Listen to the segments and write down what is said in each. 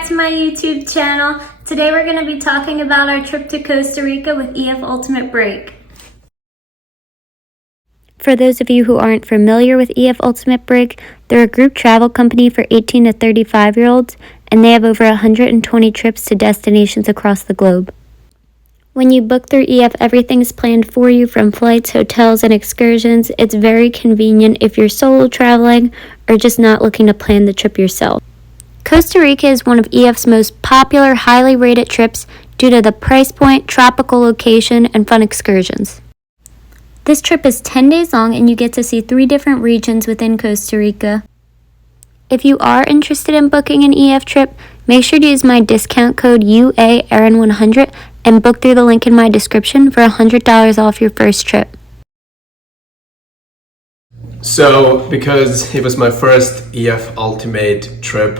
back to my YouTube channel. Today we're going to be talking about our trip to Costa Rica with EF Ultimate Break. For those of you who aren't familiar with EF Ultimate Break, they're a group travel company for 18 to 35-year-olds, and they have over 120 trips to destinations across the globe. When you book through EF, everything's planned for you from flights, hotels, and excursions. It's very convenient if you're solo traveling or just not looking to plan the trip yourself. Costa Rica is one of EF's most popular, highly rated trips due to the price point, tropical location, and fun excursions. This trip is 10 days long and you get to see 3 different regions within Costa Rica. If you are interested in booking an EF trip, make sure to use my discount code UAErin100 and book through the link in my description for $100 off your first trip. So, because it was my first EF Ultimate trip,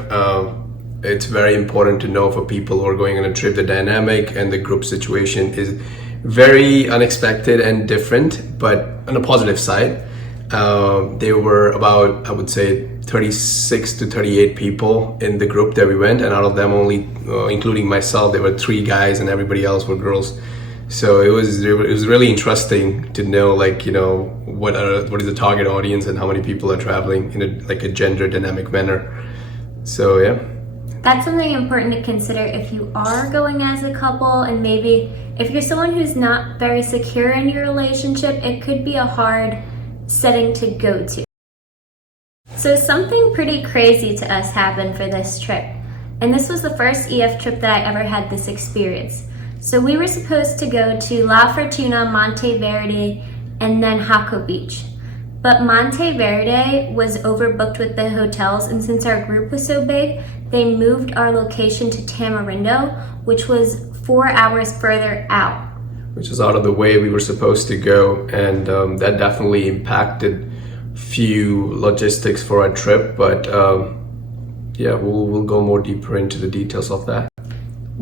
it's very important to know for people who are going on a trip, the dynamic and the group situation is very unexpected and different, but on a positive side. There were about, I would say, 36 to 38 people in the group that we went, and out of them only, including myself, there were 3 guys and everybody else were girls. So it was really interesting to know, like, you know, what is the target audience and how many people are traveling in a gender dynamic manner. So yeah. That's something important to consider if you are going as a couple, and maybe if you're someone who's not very secure in your relationship, it could be a hard setting to go to. So something pretty crazy to us happened for this trip. And this was the first EF trip that I ever had this experience. So we were supposed to go to La Fortuna, Monteverde, and then Hako Beach. But Monteverde was overbooked with the hotels, and since our group was so big, they moved our location to Tamarindo, which was 4 hours further out. Which is out of the way we were supposed to go, and that definitely impacted few logistics for our trip, but yeah, we'll go more deeper into the details of that.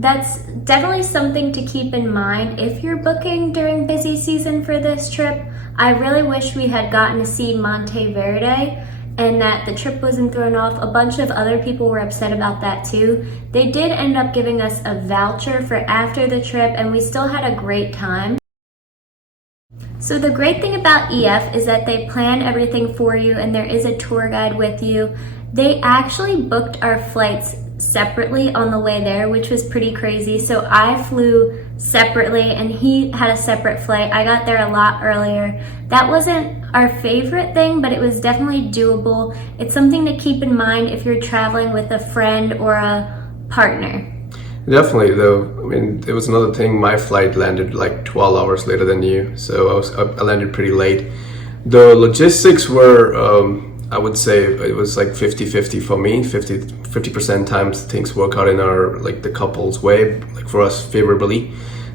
That's definitely something to keep in mind if you're booking during busy season for this trip. I really wish we had gotten to see Monteverde and that the trip wasn't thrown off. A bunch of other people were upset about that too. They did end up giving us a voucher for after the trip, and we still had a great time. So the great thing about EF is that they plan everything for you and there is a tour guide with you. They actually booked our flights separately on the way there, which was pretty crazy. So I flew separately and he had a separate flight. I got there a lot earlier. That wasn't our favorite thing, but it was definitely doable. It's something to keep in mind if you're traveling with a friend or a partner. Definitely, though. I mean, there was another thing. My flight landed like 12 hours later than you, so I landed pretty late. The logistics were, I would say, it was like 50-50 for me. 50% times things work out in our, like, the couple's way, like for us favorably.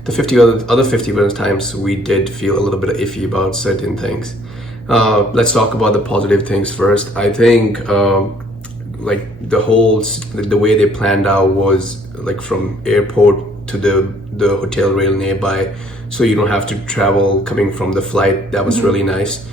The other 50% times we did feel a little bit iffy about certain things. Let's talk about the positive things first. I think like the way they planned out was like from airport to the hotel rail nearby, so you don't have to travel coming from the flight. That was really nice.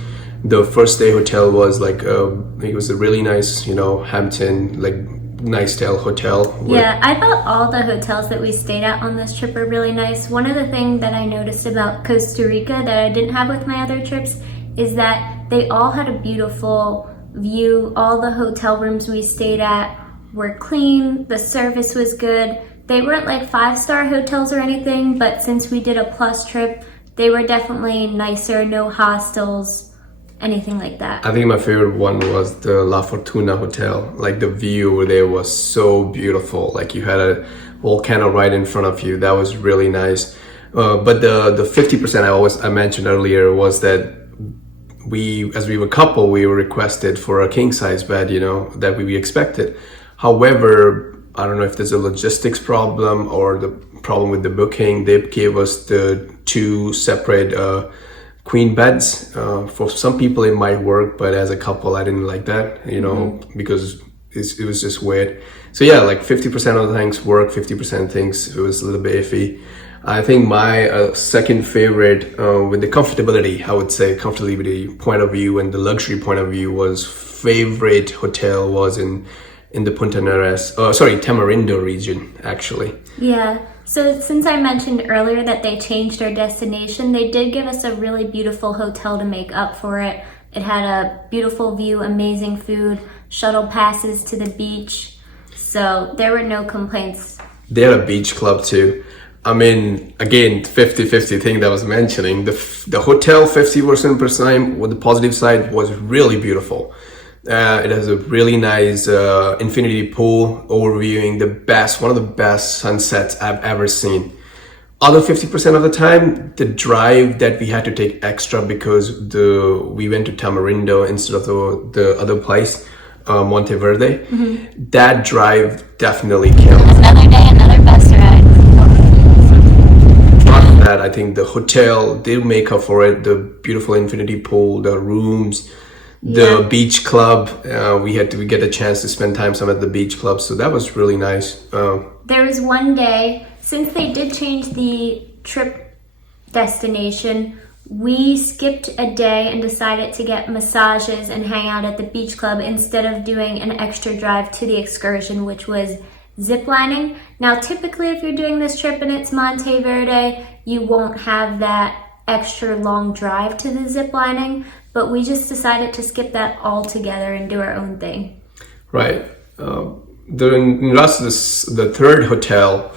The first day hotel was like it was a really nice, you know, Hampton, like, nice style hotel. Yeah, I thought all the hotels that we stayed at on this trip were really nice. One of the things that I noticed about Costa Rica that I didn't have with my other trips is that they all had a beautiful view. All the hotel rooms we stayed at were clean, the service was good. They weren't like 5-star hotels or anything, but since we did a plus trip, they were definitely nicer, no hostels, anything like that. I think my favorite one was the La Fortuna hotel. Like, the view over there was so beautiful. Like, you had a volcano right in front of you. That was really nice. But the 50% I mentioned earlier was that as we were a couple, we were requested for a king size bed, you know, that we expected. However, I don't know if there's a logistics problem or the problem with the booking. They gave us the 2 separate queen beds. For some people it might work, but as a couple I didn't like that, you know, because it was just weird. So yeah, like 50% of the things worked, 50% things it was a little bit iffy. I think my second favorite, with the comfortability, I would say comfortability point of view and the luxury point of view, was favorite hotel was in in the Tamarindo region, actually. Yeah. So since I mentioned earlier that they changed our destination, they did give us a really beautiful hotel to make up for it. It had a beautiful view, amazing food, shuttle passes to the beach. So there were no complaints. They had a beach club too. I mean, again, 50-50 thing that I was mentioning. The hotel, 50% per time, with the positive side, was really beautiful. It has a really nice infinity pool overviewing one of the best sunsets I've ever seen. Other 50% of the time, the drive that we had to take extra because we went to Tamarindo instead of the other place, Monteverde. Mm-hmm. That drive definitely killed. Another day, another bus ride. That I think the hotel did make up for it. The beautiful infinity pool, the rooms, the beach club. We get a chance to spend time some at the beach club, so that was really nice. There was one day, since they did change the trip destination, we skipped a day and decided to get massages and hang out at the beach club instead of doing an extra drive to the excursion, which was ziplining. Now, typically, if you're doing this trip and it's Monteverde, you won't have that extra long drive to the ziplining, but we just decided to skip that altogether and do our own thing. Right. The third hotel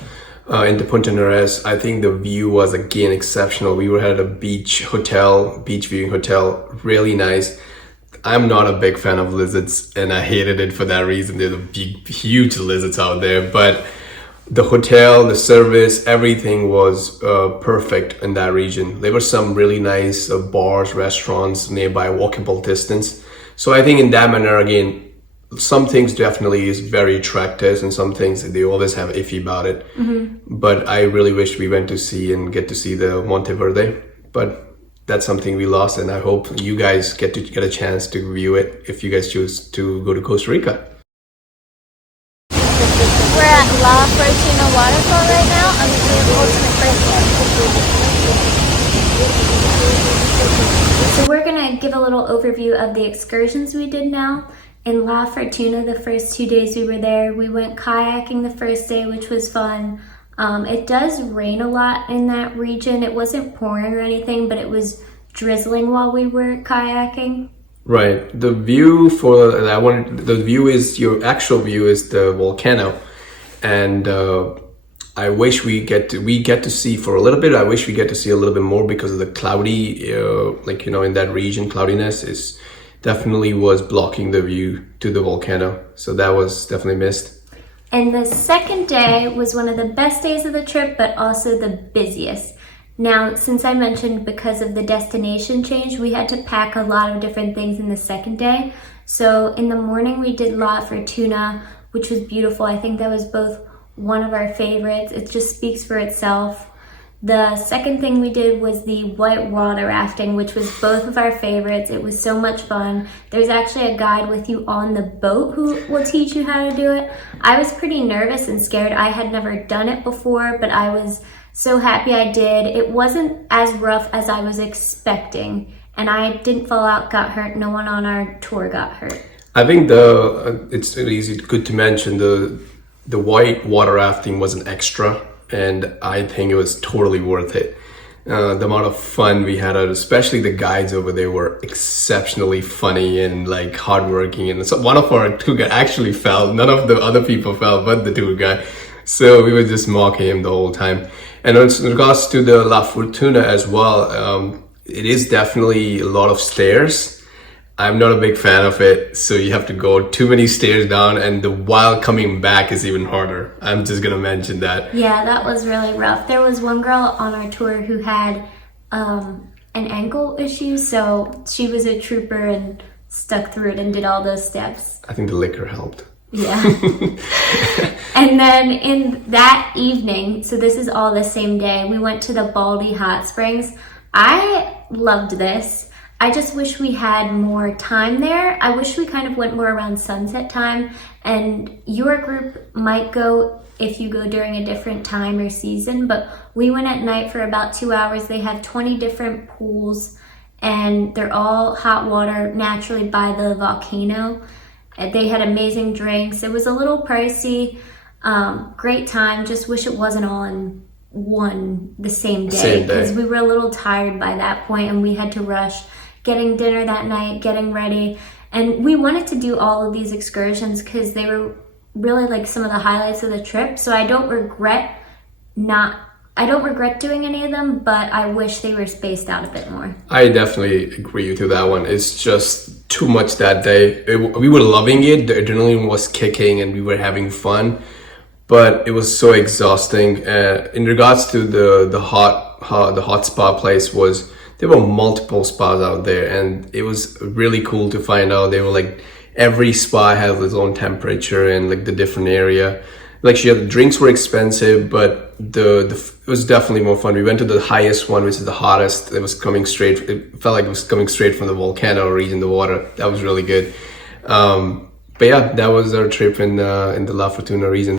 in the Punta Neres, I think the view was again exceptional. We were at a beach viewing hotel, really nice. I'm not a big fan of lizards, and I hated it for that reason. There's huge lizards out there, but the hotel, the service, everything was perfect in that region. There were some really nice bars, restaurants nearby, walkable distance. So I think in that manner, again, some things definitely is very attractive, and some things they always have iffy about it. Mm-hmm. But I really wish we went to get to see the Monteverde, but that's something we lost, and I hope you guys get a chance to view it if you guys choose to go to Costa Rica. We're at La Fortuna waterfall right now on the ultimate. So we're gonna give a little overview of the excursions we did now. In La Fortuna, the first 2 days we were there, we went kayaking the first day, which was fun. It does rain a lot in that region. It wasn't pouring or anything, but it was drizzling while we were kayaking. Right. The view your actual view is the volcano, and I wish we get to see for a little bit. I wish we get to see a little bit more because of the cloudy, in that region, cloudiness definitely was blocking the view to the volcano. So that was definitely missed. And the second day was one of the best days of the trip, but also the busiest. Now, since I mentioned because of the destination change, we had to pack a lot of different things in the second day. So in the morning, we did La Fortuna, which was beautiful. I think that was both one of our favorites. It just speaks for itself. The second thing we did was the white water rafting, which was both of our favorites. It was so much fun. There's actually a guide with you on the boat who will teach you how to do it. I was pretty nervous and scared. I had never done it before, but I was so happy I did. It wasn't as rough as I was expecting, and I didn't fall out, got hurt. No one on our tour got hurt. I think it's good to mention the white water rafting was an extra, and I think it was totally worth it. The amount of fun we had, especially the guides over there were exceptionally funny and hardworking. And so one of our tour guide actually fell. None of the other people fell, but the tour guide. So we were just mocking him the whole time. And in regards to the La Fortuna as well, it is definitely a lot of stairs. I'm not a big fan of it, so you have to go too many stairs down, and while coming back is even harder. I'm just gonna mention that. Yeah, that was really rough. There was one girl on our tour who had an ankle issue, so she was a trooper and stuck through it and did all those steps. I think the liquor helped. Yeah. And then in that evening, so this is all the same day, we went to the Baldy Hot Springs. I loved this. I just wish we had more time there. I wish we kind of went more around sunset time, and your group might go if you go during a different time or season, but we went at night for about 2 hours. They have 20 different pools, and they're all hot water naturally by the volcano. They had amazing drinks. It was a little pricey. Great time. Just wish it wasn't all in the same day, because we were a little tired by that point and we had to rush getting dinner that night, getting ready. And we wanted to do all of these excursions because they were really like some of the highlights of the trip. So I don't regret doing any of them, but I wish they were spaced out a bit more. I definitely agree with you that one. It's just too much that day. We were loving it. The adrenaline was kicking and we were having fun, but it was so exhausting. In regards to the hot spa place, there were multiple spas out there, and it was really cool to find out they were like every spa has its own temperature and like the different area. Like the drinks were expensive, but it was definitely more fun. We went to the highest one, which is the hottest. It felt like it was coming straight from the volcano region, the water. That was really good. But yeah, that was our trip in the La Fortuna region.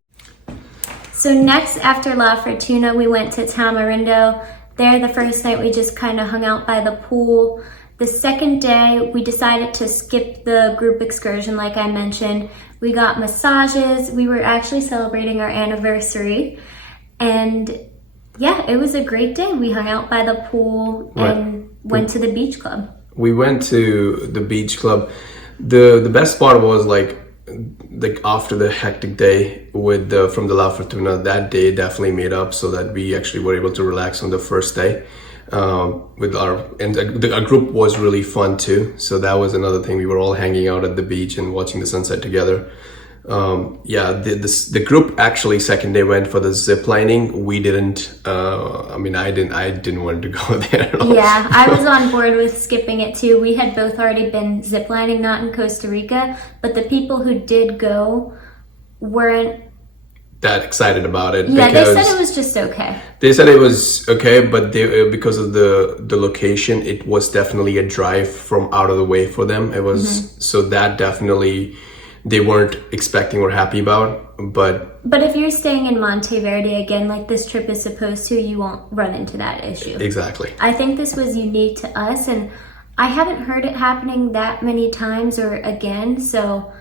So next, after La Fortuna, we went to Tamarindo. There, the first night, we just kind of hung out by the pool. The second day, we decided to skip the group excursion, like I mentioned. We got massages. We were actually celebrating our anniversary. And yeah, it was a great day. We hung out by the pool and went to the beach club. We went to the beach club. The best part was like after the hectic day from the La Fortuna, that day definitely made up so that we actually were able to relax on the first day. Our group was really fun too, so that was another thing. We were all hanging out at the beach and watching the sunset together. The group actually second day went for the zip lining. We didn't. I didn't want to go there at all. Yeah, I was on board with skipping it too. We had both already been zip lining, not in Costa Rica, but the people who did go weren't that excited about it. Yeah, they said it was just okay. They said it was okay, but because of the location, it was definitely a drive from out of the way for them. It was so that definitely they weren't expecting or happy about. But if you're staying in Monteverde again, like this trip is supposed to, you won't run into that issue. Exactly. I think this was unique to us, and I haven't heard it happening that many times or again, so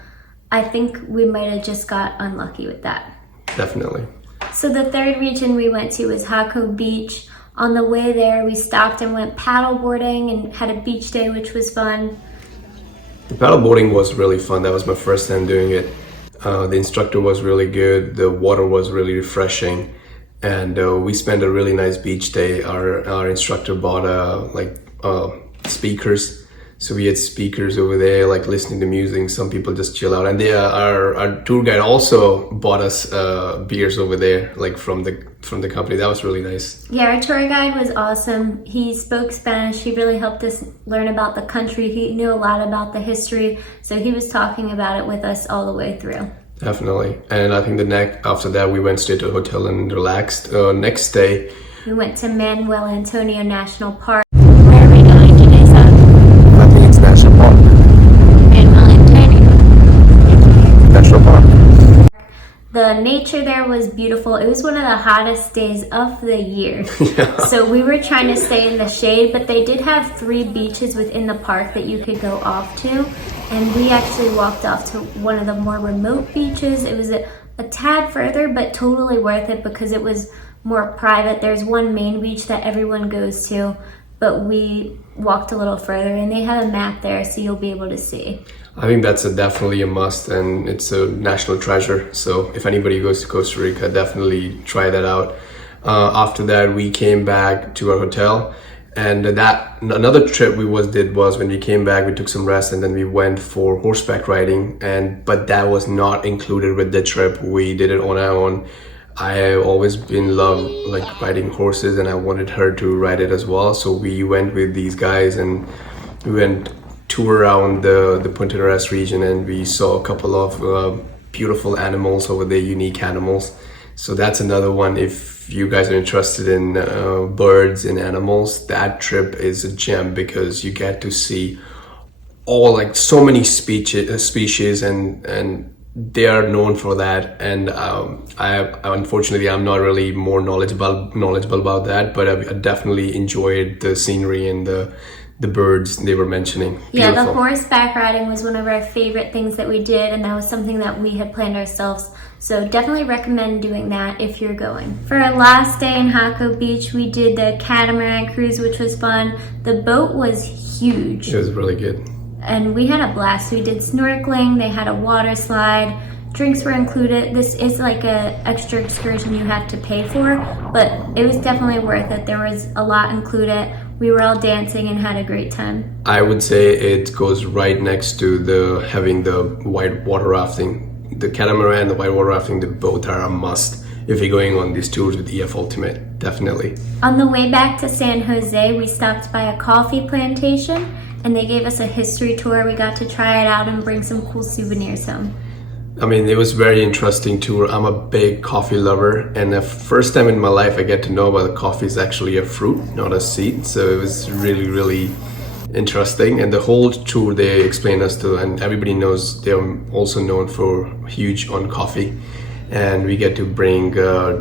I think we might have just got unlucky with that. Definitely. So the third region we went to was Hako Beach. On the way there, we stopped and went paddleboarding and had a beach day, which was fun. The paddleboarding was really fun. That was my first time doing it. The instructor was really good. The water was really refreshing, and we spent a really nice beach day. Our instructor bought speakers. So we had speakers over there, like listening to music. Some people just chill out, and our tour guide also bought us beers over there, like from the company. That was really nice. Yeah, our tour guide was awesome. He spoke Spanish. He really helped us learn about the country. He knew a lot about the history, so he was talking about it with us all the way through. Definitely, and I think after that we went straight to the hotel and relaxed. Next day, we went to Manuel Antonio National Park. The nature there was beautiful. It was one of the hottest days of the year. Yeah. So we were trying to stay in the shade, but they did have 3 beaches within the park that you could go off to. And we actually walked off to one of the more remote beaches. It was a tad further, but totally worth it because it was more private. There's one main beach that everyone goes to, but we walked a little further and they have a map there so you'll be able to see. I think that's definitely a must, and it's a national treasure. So if anybody goes to Costa Rica, definitely try that out. After that, we came back to our hotel, and another trip we did was when we came back, we took some rest, and then we went for horseback riding. But that was not included with the trip. We did it on our own. I have always been like riding horses, and I wanted her to ride it as well. So we went with these guys, and we went tour around the Punta Arenas region, and we saw a couple of beautiful animals over there, unique animals. So that's another one. If you guys are interested in birds and animals, that trip is a gem because you get to see so many species, and they are known for that. And unfortunately I'm not really more knowledgeable about that, but I definitely enjoyed the scenery and the birds they were mentioning. Yeah, the Beautiful. horseback riding was one of our favorite things that we did, and that was something that we had planned ourselves. So definitely recommend doing that if you're going. For our last day in Hako Beach, we did the catamaran cruise, which was fun. The boat was huge. It was really good. And we had a blast. We did snorkeling, they had a water slide, drinks were included. This is like a extra excursion you have to pay for, but it was definitely worth it. There was a lot included. We were all dancing and had a great time. I would say it goes right next to having the white water rafting. The catamaran, the white water rafting, they both are a must if you're going on these tours with EF Ultimate, definitely. On the way back to San Jose, we stopped by a coffee plantation and they gave us a history tour. We got to try it out and bring some cool souvenirs home. I mean, it was a very interesting tour. I'm a big coffee lover, and the first time in my life I get to know about coffee is actually a fruit, not a seed. So it was really, really interesting. And the whole tour they explained us to, and everybody knows they're also known for huge on coffee. And we get to bring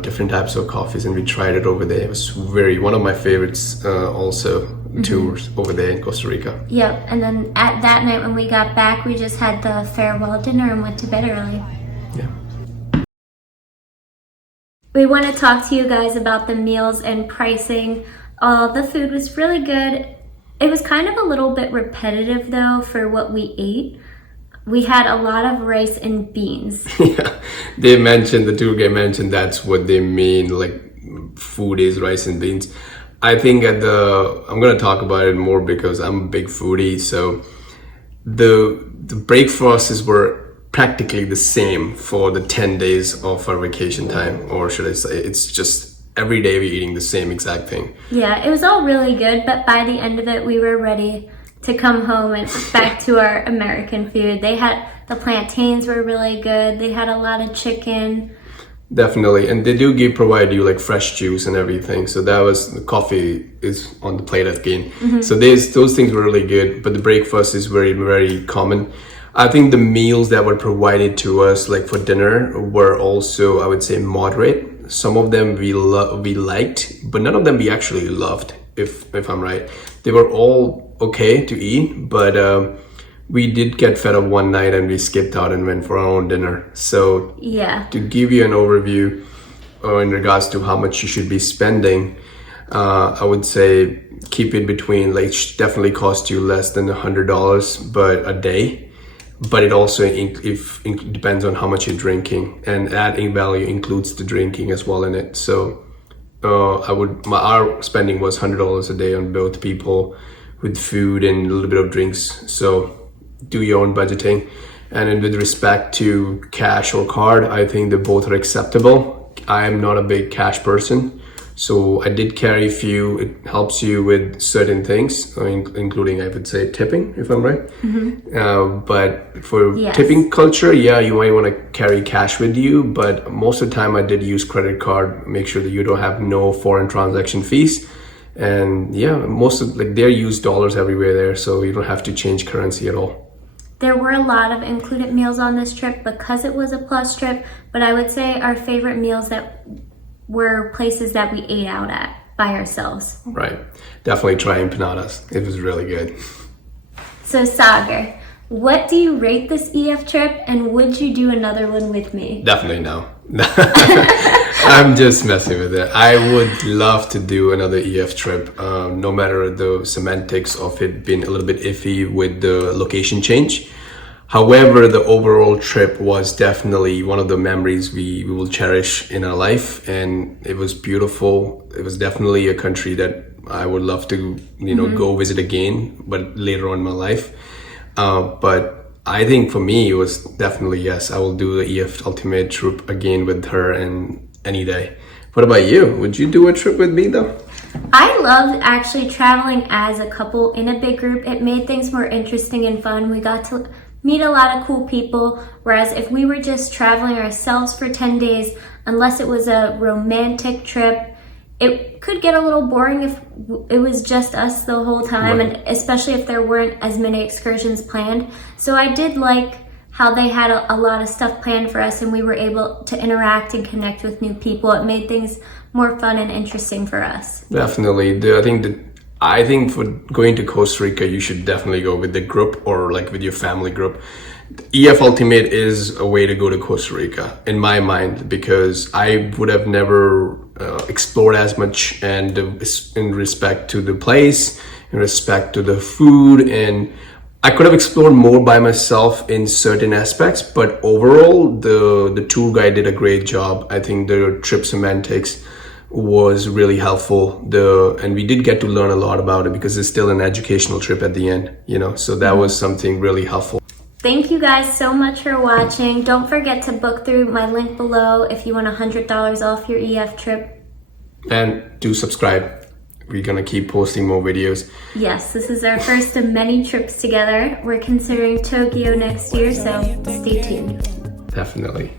different types of coffees, and we tried it over there. It was one of my favorites also. Tours over there in Costa Rica. Yep, and then at that night when we got back, we just had the farewell dinner and went to bed early. Yeah. We want to talk to you guys about the meals and pricing. The food was really good. It was kind of a little bit repetitive though for what we ate. We had a lot of rice and beans. Yeah, the tour guide mentioned that's what they mean, like food is rice and beans. I think I'm going to talk about it more because I'm a big foodie. So the breakfasts were practically the same for the 10 days of our vacation time, or should I say it's just every day we're eating the same exact thing. Yeah, it was all really good, but by the end of it, we were ready to come home and back to our American food. The plantains were really good. They had a lot of chicken. Definitely, and they do provide you like fresh juice and everything. So the coffee is on the plate again. Mm-hmm. So those things were really good, but the breakfast is very, very common. I think the meals that were provided to us, like for dinner, were also, I would say, moderate. Some of them we liked, but none of them we actually loved. If I'm right, they were all okay to eat, but we did get fed up one night and we skipped out and went for our own dinner. So yeah, to give you an overview in regards to how much you should be spending, I would say keep it between, like, definitely cost you less than $100 but a day. But it also depends on how much you're drinking, and adding value includes the drinking as well in it. So our spending was $100 a day on both people, with food and a little bit of drinks. So do your own budgeting. And then with respect to cash or card, I think they both are acceptable. I am not a big cash person, so I did carry a few. It helps you with certain things, including, I would say, tipping, if I'm right. Mm-hmm. But for tipping culture, yeah, you might want to carry cash with you, but most of the time I did use credit card. Make sure that you don't have no foreign transaction fees. And yeah, they're used dollars everywhere there, so you don't have to change currency at all. There were a lot of included meals on this trip because it was a plus trip, but I would say our favorite meals that were places that we ate out at by ourselves. Right. Definitely try empanadas. It was really good. So Sagar, what do you rate this EF trip, and would you do another one with me? Definitely no. I'm just messing with it. I would love to do another EF trip, no matter the semantics of it being a little bit iffy with the location change. However, the overall trip was definitely one of the memories we will cherish in our life, and it was beautiful. It was definitely a country that I would love to, go visit again, but later on in my life. But I think for me, it was definitely yes. I will do the EF Ultimate trip again with her and any day. What about you? Would you do a trip with me though? I loved actually traveling as a couple in a big group. It made things more interesting and fun. We got to meet a lot of cool people, whereas if we were just traveling ourselves for 10 days, unless it was a romantic trip, it could get a little boring if it was just us the whole time, right. And especially if there weren't as many excursions planned. So I did like how they had a lot of stuff planned for us and we were able to interact and connect with new people. It made things more fun and interesting for us. Definitely. I think that I think for going to Costa Rica, you should definitely go with the group or like with your family group. EF Ultimate is a way to go to Costa Rica in my mind, because I would have never explored as much, and in respect to the place, in respect to the food, and I could have explored more by myself in certain aspects, but overall the tour guide did a great job. I think the trip semantics was really helpful. And we did get to learn a lot about it, because it's still an educational trip at the end, you know, so that was something really helpful. Thank you guys so much for watching. Don't forget to book through my link below if you want $100 off your EF trip. And do subscribe. We're gonna keep posting more videos. Yes, this is our first of many trips together. We're considering Tokyo next year, so stay tuned. Definitely.